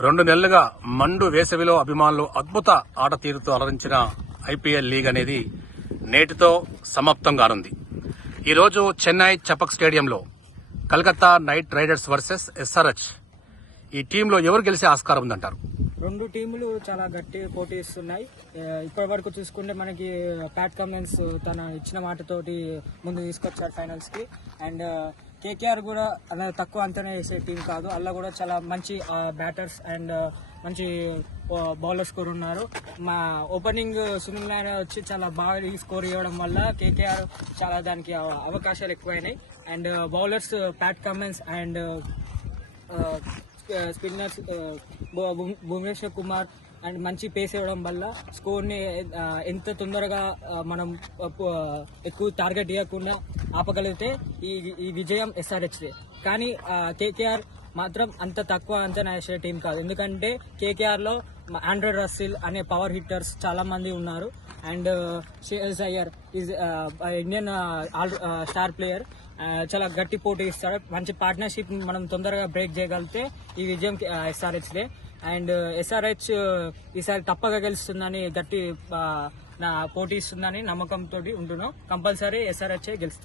2 నెలలుగా మండు వేసవిలో అభిమానులు అద్భుత ఆట తీరుతో అలరించిన ఐపీఎల్ లీగ్ అనేది నేటితో సమాప్తం కానుంది. ఈరోజు చెన్నై చపక్ స్టేడియంలో Calcutta night riders versus SRH. ఈ టీంలో ఎవరు గెలిచే ఆస్కారం ఉందంటారు? రెండు టీములు చాలా గట్టి పోటీ ఇస్తున్నాయి. ఇప్పటి వరకు చూసుకుంటే మనకి ప్యాట్ కమిన్స్ తన ఇచ్చిన మాటతోటి ముందు తీసుకొచ్చారు ఫైనల్స్ కి. అండ్ కేకేఆర్ కూడా అలా తక్కువ అంచనా వేసే టీం కాదు. అలా కూడా చాలా మంచి బ్యాటర్స్ అండ్ మంచి బౌలర్స్ కూడా ఉన్నారు. మా ఓపెనింగ్ సునీల్ నారాయణ వచ్చి చాలా బాగా స్కోర్ ఇవ్వడం వల్ల కేకేఆర్ చాలా దానికి అవకాశాలు ఎక్కువైనాయి. And bowlers Pat Cummins and spinners Bhuvneshwar Kumar and మంచి పేస్ ఇవ్వడం వల్ల స్కోర్ని ఎంత తొందరగా మనం ఎక్కువ టార్గెట్ ఇవ్వకుండా ఆపగలిగితే ఈ విజయం ఎస్ఆర్హెచ్దే. కానీ కేకేఆర్ మాత్రం అంత తక్కువ అంచనా వేసే టీం కాదు. ఎందుకంటే కేకేఆర్లో ఆండ్రే రస్సెల్ అనే పవర్ హిట్టర్స్ చాలా మంది ఉన్నారు. And Shreyas Iyer is Indian star player. చాలా గట్టి పోటీ ఇస్తాడు. మంచి పార్ట్నర్షిప్ మనం తొందరగా బ్రేక్ చేయగలిగితే ఈ విజయం ఎస్ఆర్హెచ్దే. అండ్ ఎస్ఆర్హెచ్ ఈసారి తప్పగా గెలుస్తుందని గట్టి పోటీ ఇస్తుందని నమ్మకంతో ఉంటున్నాం. కంపల్సరీ ఎస్ఆర్హెచ్ గెలుస్తుంది.